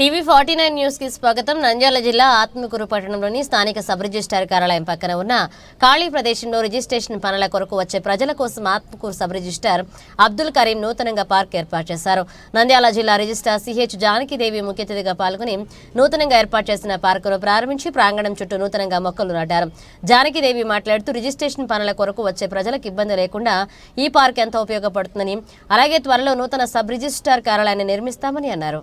TV forty nine న్యూస్కి స్వాగతం. నంద్యాల జిల్లా ఆత్మకూరు పట్టణంలోని స్థానిక సబ్ రిజిస్టార్ కార్యాలయం పక్కన ఉన్న ఖాళీ ప్రదేశంలో రిజిస్ట్రేషన్ పనుల కొరకు వచ్చే ప్రజల కోసం ఆత్మకూరు సబ్ రిజిస్టార్ అబ్దుల్ కరీం నూతనంగా పార్క్ ఏర్పాటు చేశారు. నంద్యాల జిల్లా రిజిస్టార్ సిహెచ్ జానకిదేవి ముఖ్య అతిథిగా పాల్గొని నూతనంగా ఏర్పాటు చేసిన పార్కును ప్రారంభించి ప్రాంగణం చుట్టూ నూతనంగా మొక్కలు నాటారు. జానకిదేవి మాట్లాడుతూ రిజిస్ట్రేషన్ పనుల కొరకు వచ్చే ప్రజలకు ఇబ్బంది లేకుండా ఈ పార్క్ ఎంతో ఉపయోగపడుతుందని అలాగే త్వరలో నూతన సబ్ రిజిస్ట్రార్ కార్యాలయాన్ని నిర్మిస్తామని అన్నారు.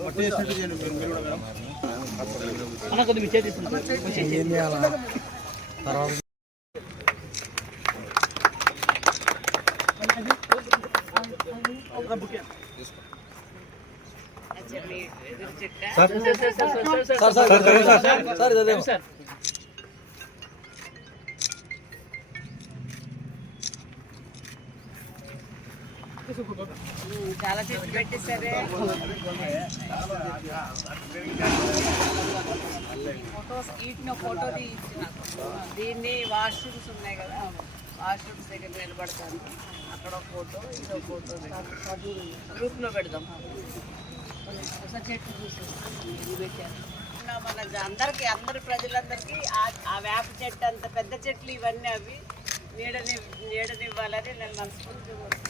ఓకే సార్ కాడు అన్న కొద్దిగా మీ చేతి ఇస్తుంది సార్ చాలా చెట్లు పెట్టేసరే ఫోటోస్ వీటిని ఫోటో తీయించిన దీన్ని వాష్రూమ్స్ ఉన్నాయి కదా వాష్రూమ్స్ దగ్గర నిలబడతాను. అక్కడ ఒక ఫోటో ఇదో ఫోటో గ్రూప్లో పెడదాం. ఒకసారి చెట్లు చూసి పెట్టాను. మన అందరికీ అందరి ప్రజలందరికీ ఆ- ఆ వేప చెట్టు అంత పెద్ద చెట్లు ఇవన్నీ అవి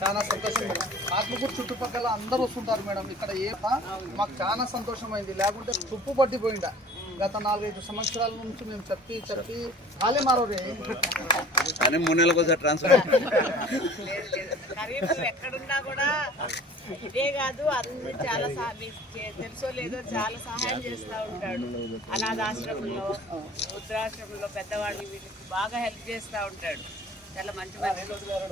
చాలా సంతోషం మేడం. ఆత్మకూరు చుట్టుపక్కల అందరూ వస్తుంటారు మేడం. ఇక్కడ ఏ మాకు చాలా సంతోషం అయింది లేకుంటే తుప్పు పట్టిపోయిందా? గత నాలుగైదు సంవత్సరాల నుంచి మేము చెప్పి చెప్పి కాలే మారోరే కానీ మూడు నెలలకు ఒకసారి ట్రాన్స్ఫర్ ఎక్కడున్నా కూడా ఇదే కాదు అన్ని చాలా తెలుసో లేదో చాలా సహాయం చేస్తూ ఉంటాడు. అనాథాశ్రమంలో వృద్ధాశ్రమంలో పెద్దవాళ్ళకి వీళ్ళకి బాగా హెల్ప్ చేస్తూ ఉంటాడు.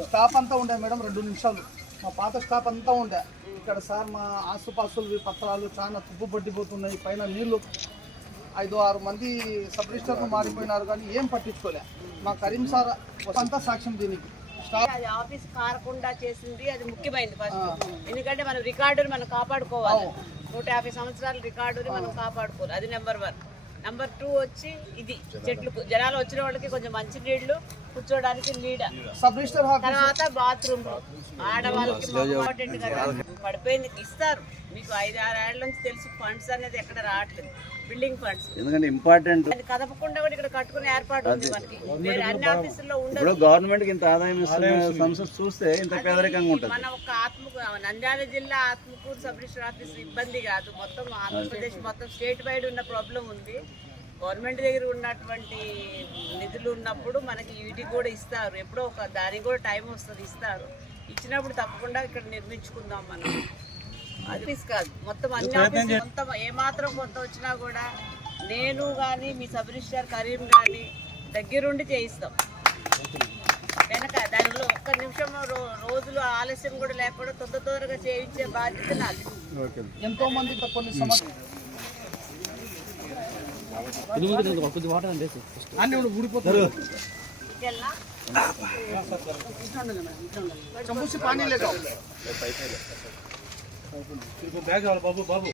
స్టాఫ్ అంతా ఉండే మేడం రెండు నిమిషాలు. మా పాత స్టాఫ్ అంతా ఉండే. ఇక్కడ సార్ మా ఆసుపాసులు పత్రాలు చాలా తుప్పు పట్టిపోతున్నాయి. పైన నీళ్ళు ఐదు ఆరు మంది సబ్ రిజిస్టర్లు మారిపోయినారు కానీ ఏం పట్టించుకోలే. మా కరీం సార్ అంతా సాక్ష్యం దీనికి. అది ఆఫీస్ కారకుండా చేసింది అది ముఖ్యమైనది ఫస్ట్ ఎందుకంటే మనం రికార్డుని మనం కాపాడుకోవాలి. నూట యాభై సంవత్సరాల రికార్డుని మనం కాపాడుకోవాలి. అది నెంబర్ వన్ నెంబర్ టూ వచ్చి ఇది. చెట్లు జనాలు వచ్చిన వాళ్ళకి కొంచెం మంచి నీళ్ళు కూర్చోడానికి నీడ. తర్వాత బాత్రూమ్. ఆడవాళ్ళకి పడిపోయింది ఇస్తారు. మీకు ఐదు ఆరు ఏళ్ళ నుంచి తెలుసు ఫండ్స్ అనేది ఎక్కడ రావట్లేదు. బిల్డింగ్ ఫండ్స్ ఎందుకంటే ఇంపార్టెంట్ కదపకుండా కూడా ఇక్కడ కట్టుకునే ఏర్పాటు ఉంది మనకి. వేరే అన్ని ఆఫీసుల్లో ఉండదు. గవర్నమెంట్ ఇంత ఆదాయం సంస్థ చూస్తే ఇంత పేదరికంగా ఉంటుంది. మన ఒక ఆత్మకు నంద్యాల జిల్లా ఆత్మకూరు సబ్ రిజిస్టర్ ఆఫీస్ ఇబ్బంది కాదు. మొత్తం ఆంధ్రప్రదేశ్ మొత్తం స్టేట్ వైడ్ ఉన్న ప్రాబ్లం ఉంది. గవర్నమెంట్ దగ్గర ఉన్నటువంటి నిధులు ఉన్నప్పుడు మనకి వీటికి కూడా ఇస్తారు. ఎప్పుడో ఒక దానికి కూడా టైం వస్తుంది ఇస్తారు. ఇచ్చినప్పుడు తప్పకుండా ఇక్కడ నిర్మించుకుందాం మనం. కాదు. మొత్తం అన్ని మొత్తం ఏమాత్రం కొంత వచ్చినా కూడా నేను కానీ మీ సబ్ రిజిస్టర్ కరీం కానీ దగ్గరుండి చేయిస్తాం. వెనక దానిలో ఒక్క నిమిషం రోజులు ఆలస్యం కూడా లేకుండా తొందర తొందరగా చేయించే బాధ్యత నాది. ఎంతో మంది అన్ని ఊడిపోతారు ఇంకెళ్ళా చంపూసి పానీ బ్యాగ్ కావాలి బాబు బాబు.